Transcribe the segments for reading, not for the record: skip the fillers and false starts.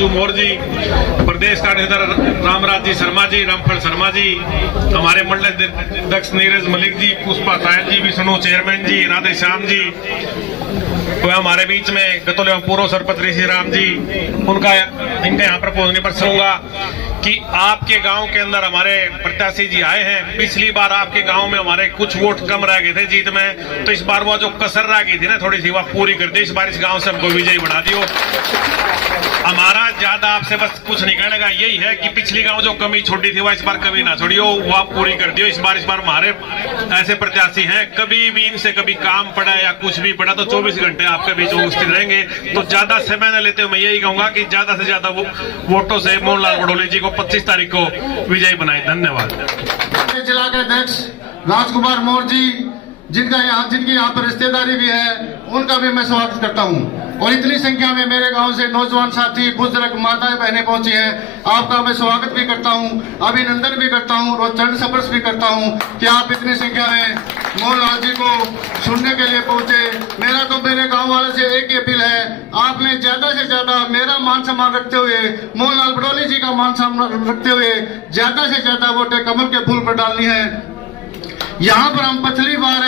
राजू मोर जी, प्रदेश कार्याध्यक्ष रामराज जी शर्मा जी, रामफल शर्मा जी, हमारे मंडल अध्यक्ष नीरज मलिक जी, पुष्पा सायन जी, विष्णु चेयरमैन जी, राधे श्याम जी, तो हमारे बीच में गतुल एवं पूर्व सरपंच ऋषि राम जी, इनका यहाँ पर पहुंचने पर चाहूंगा कि आपके गांव के अंदर हमारे प्रत्याशी जी आए हैं। पिछली बार आपके गांव में हमारे कुछ वोट कम रह गए थे जीत में, तो इस बार वो जो कसर रह गई थी ना थोड़ी सी, वह पूरी कर दी। इस बार इस गांव से हमको विजयी बना दियो। हमारा ज्यादा आपसे बस कुछ नहीं कहने का यही है कि पिछली गांव जो कमी छोड़ी थी वह इस बार कभी ना छोड़ियो, वो आप पूरी कर दियो। इस बार हमारे ऐसे प्रत्याशी हैं, कभी भी इनसे कभी काम पड़ा या कुछ भी पड़ा तो 24 घंटे आपके बीच उपस्थित रहेंगे। तो ज्यादा समय न लेते हुए मैं यही कहूंगा कि ज्यादा से ज्यादा वोटों से मोहनलाल बड़ोली जी को 25 तारीख को विजयी बनाए। धन्यवाद। जिला के अध्यक्ष राजकुमार मोर जी, जिनकी यहाँ पर रिश्तेदारी भी है, उनका भी मैं स्वागत करता हूँ। और इतनी संख्या में मेरे गांव से नौजवान साथी, बुजुर्ग, माताएं, बहनें पहुंची हैं, आपका मैं स्वागत भी करता हूं, अभिनंदन भी करता हूं और चरण स्पर्श भी करता हूं कि आप इतनी संख्या में मोहनलाल जी को सुनने के लिए पहुंचे। मेरा तो मेरे गांव वाले से एक ही अपील है, आपने ज्यादा से ज्यादा मेरा मान सम्मान रखते हुए, मोहनलाल बड़ोली जी का मान सम्मान रखते हुए ज्यादा से ज्यादा वोटें कमल के फूल पर डालनी है। यहाँ पर हम पिछली बार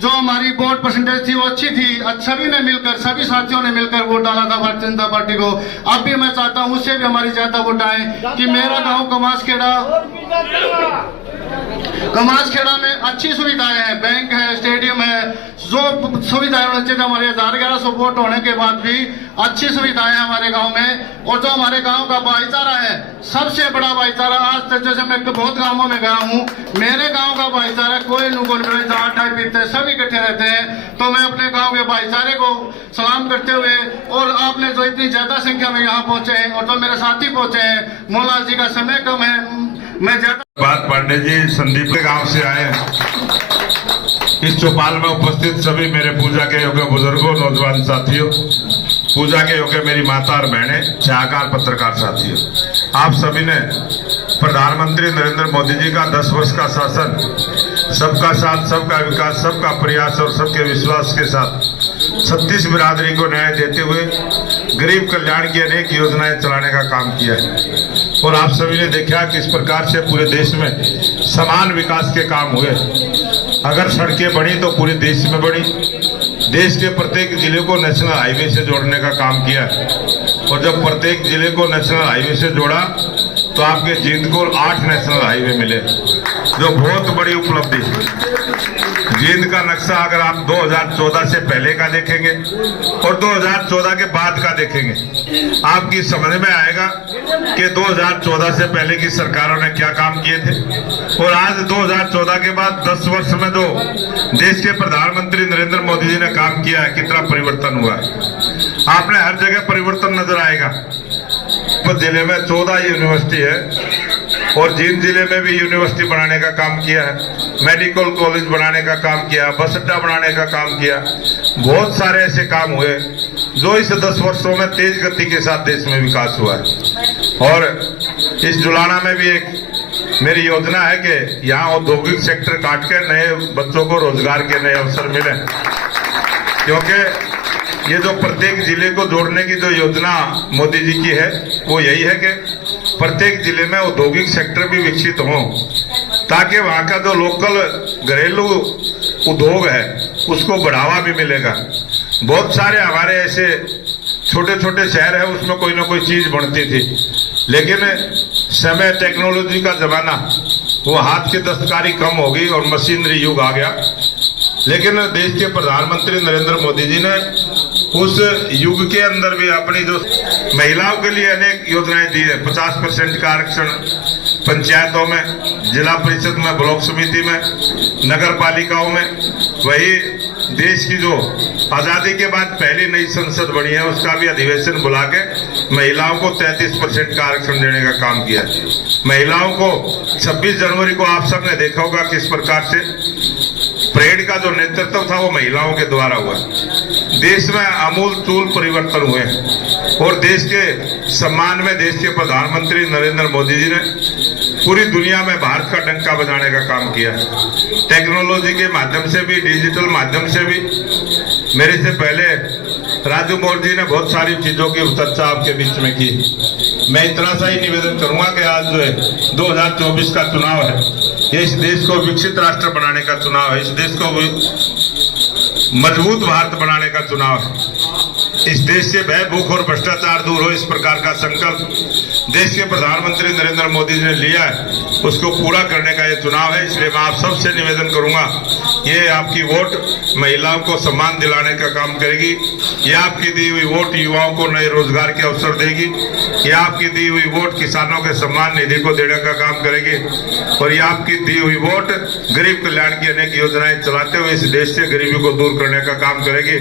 जो हमारी वोट परसेंटेज थी वो अच्छी थी, सभी ने मिलकर, सभी साथियों ने मिलकर वोट डाला था भारतीय जनता पार्टी को। अब भी मैं चाहता हूं उससे भी हमारी ज्यादा वोट आए कि मेरा गांव कमासखेड़ा में अच्छी सुविधाएं हैं, बैंक है, स्टेडियम है, जो सुविधाएं होनी चाहिए। हमारे 1100 वोट होने के बाद भी अच्छी सुविधाएं हमारे गांव में। और जो हमारे गांव का भाईचारा है, सबसे बड़ा भाईचारा, आज तक जैसे मैं बहुत गांवों में गया हूं, मेरे गांव का भाईचारा कोई नुगल जहाँ टाइप पीते सब इकट्ठे रहते हैं। तो मैं अपने गांव के भाईचारे को सलाम करते हुए, और आपने जो इतनी ज्यादा संख्या में यहाँ पहुंचे हैं और जो मेरे साथी पहुंचे हैं, मोहनलाल जी का समय कम है, मैं ज्यादा बात पांडे जी संदीप के गांव से आए। इस चौपाल में उपस्थित सभी मेरे पूजा के योग्य बुजुर्गों, नौजवान साथियों, पूजा के योग्य मेरी माता और बहनें, चाहकार पत्रकार साथियों, आप सभी ने प्रधानमंत्री नरेंद्र मोदी जी का 10 वर्ष का शासन, सबका साथ, सबका विकास, सबका प्रयास और सबके विश्वास के साथ 36 बिरादरी को न्याय देते हुए गरीब कल्याण की अनेक योजनाएं चलाने का काम किया है। और आप सभी ने देखा कि इस प्रकार से पूरे देश में समान विकास के काम हुए। अगर सड़कें बनी तो पूरे देश में बनी। देश के प्रत्येक जिले को नेशनल हाईवे से जोड़ने का काम किया है। और जब प्रत्येक जिले को नेशनल हाईवे से जोड़ा तो आपके जींद को 8 नेशनल हाईवे मिले, जो बहुत बड़ी उपलब्धि है। जींद का नक्शा अगर आप 2014 से पहले का देखेंगे और 2014 के बाद का देखेंगे, आपकी समझ में आएगा कि 2014 से पहले की सरकारों ने क्या काम किए थे और आज 2014 के बाद 10 वर्ष में जो देश के प्रधानमंत्री नरेंद्र मोदी जी ने काम किया है, कितना परिवर्तन हुआ है। आपने हर जगह परिवर्तन नजर आएगा। जिले में 14 यूनिवर्सिटी है और जींद जिले में भी यूनिवर्सिटी बनाने का काम किया है, मेडिकल कॉलेज बनाने का काम किया, बस अड्डा बनाने का काम किया। बहुत सारे ऐसे काम हुए जो इस 10 वर्षों में तेज गति के साथ देश में विकास हुआ है। और इस जुलाना में भी एक मेरी योजना है कि यहाँ औद्योगिक सेक्टर काट के नए बच्चों को रोजगार के नए अवसर मिले, क्योंकि ये जो प्रत्येक जिले को जोड़ने की जो योजना मोदी जी की है वो यही है कि प्रत्येक जिले में औद्योगिक सेक्टर भी विकसित हो, ताकि वहां का जो लोकल घरेलू उद्योग है उसको बढ़ावा भी मिलेगा। बहुत सारे हमारे ऐसे छोटे छोटे शहर है, उसमें कोई ना कोई चीज बनती थी, लेकिन समय टेक्नोलॉजी का जमाना, वो हाथ की दस्तकारी कम हो गई और मशीनरी युग आ गया। लेकिन देश के प्रधानमंत्री नरेंद्र मोदी जी ने उस युग के अंदर भी अपनी जो महिलाओं के लिए अनेक योजनाएं दी है। 50% का आरक्षण पंचायतों में, जिला परिषद में, ब्लॉक समिति में, नगर पालिकाओं में। वही देश की जो आजादी के बाद पहली नई संसद बनी है उसका भी अधिवेशन बुला के महिलाओं को 33% का आरक्षण देने का काम किया। महिलाओं को 26 जनवरी को आप सबने देखा होगा किस प्रकार से परेड का जो नेतृत्व था वो महिलाओं के द्वारा हुआ। देश में आमूल चूल परिवर्तन हुए और देश के सम्मान में देश के प्रधानमंत्री नरेंद्र मोदी जी ने पूरी दुनिया में भारत का डंका बजाने का काम किया है। टेक्नोलॉजी के माध्यम से भी, डिजिटल माध्यम से भी। मेरे से पहले राजू मोर जी ने बहुत सारी चीजों की चर्चा आपके बीच में की। मैं इतना सा ही निवेदन करूंगा कि आज जो है 2024 का चुनाव है, ये इस देश को विकसित राष्ट्र बनाने का चुनाव है, इस देश को मजबूत भारत बनाने का चुनाव है। इस देश से भय, भूख और भ्रष्टाचार दूर हो, इस प्रकार का संकल्प देश के प्रधानमंत्री नरेंद्र मोदी जी ने लिया है, उसको पूरा करने का ये चुनाव है। इसलिए मैं आप सबसे निवेदन करूंगा, ये आपकी वोट महिलाओं को सम्मान दिलाने का काम करेगी, ये आपकी दी हुई वोट युवाओं को नए रोजगार के अवसर देगी, ये आपकी दी हुई वोट किसानों के सम्मान निधि को देने का काम करेगी, और ये आपकी दी हुई वोट गरीब कल्याण की अनेक योजनाएं चलाते हुए इस देश से गरीबी को दूर करने का काम करेगी।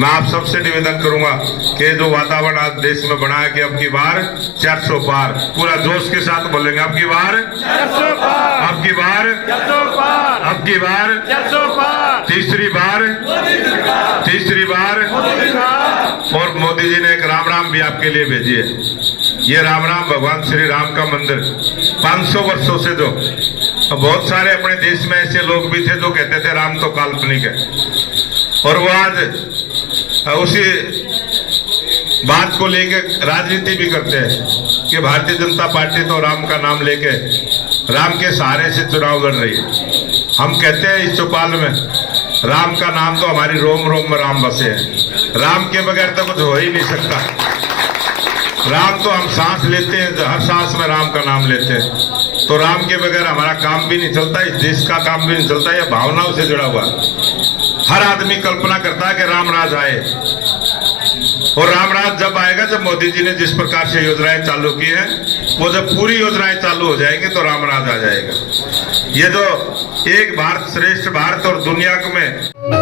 मैं आप सबसे निवेदन करूंगा कि जो वातावरण आज देश में बना है कि अब की बार 400 पार, पूरा जोश के साथ बोलेंगे, अब की बार 400 पार, अब की बार 400 पार, अब की बार 400 पार, तीसरी बार, तीसरी बार। और मोदी जी ने एक राम राम भी आपके लिए भेजी है। ये राम राम भगवान श्री राम का मंदिर 500 वर्षों से, जो बहुत सारे अपने देश में ऐसे लोग भी थे जो कहते थे राम तो काल्पनिक है, और वो आज उसी बात को लेके राजनीति भी करते हैं कि भारतीय जनता पार्टी तो राम का नाम लेके राम के सहारे से चुनाव लड़ रही है। हम कहते हैं इस चौपाल में राम का नाम तो हमारी रोम रोम में राम बसे है, राम के बगैर तो कुछ हो ही नहीं सकता। राम तो हम सांस लेते हैं, हर सांस में राम का नाम लेते हैं, तो राम के बगैर हमारा काम भी नहीं चलता, इस देश का काम भी नहीं चलता। यह भावनाओं से जुड़ा हुआ, हर आदमी कल्पना करता है कि राम राज आए, और रामराज जब आएगा जब मोदी जी ने जिस प्रकार से योजनाएं चालू की हैं, वो जब पूरी योजनाएं चालू हो जाएंगी तो रामराज आ जाएगा। ये जो एक भारत श्रेष्ठ भारत और दुनिया में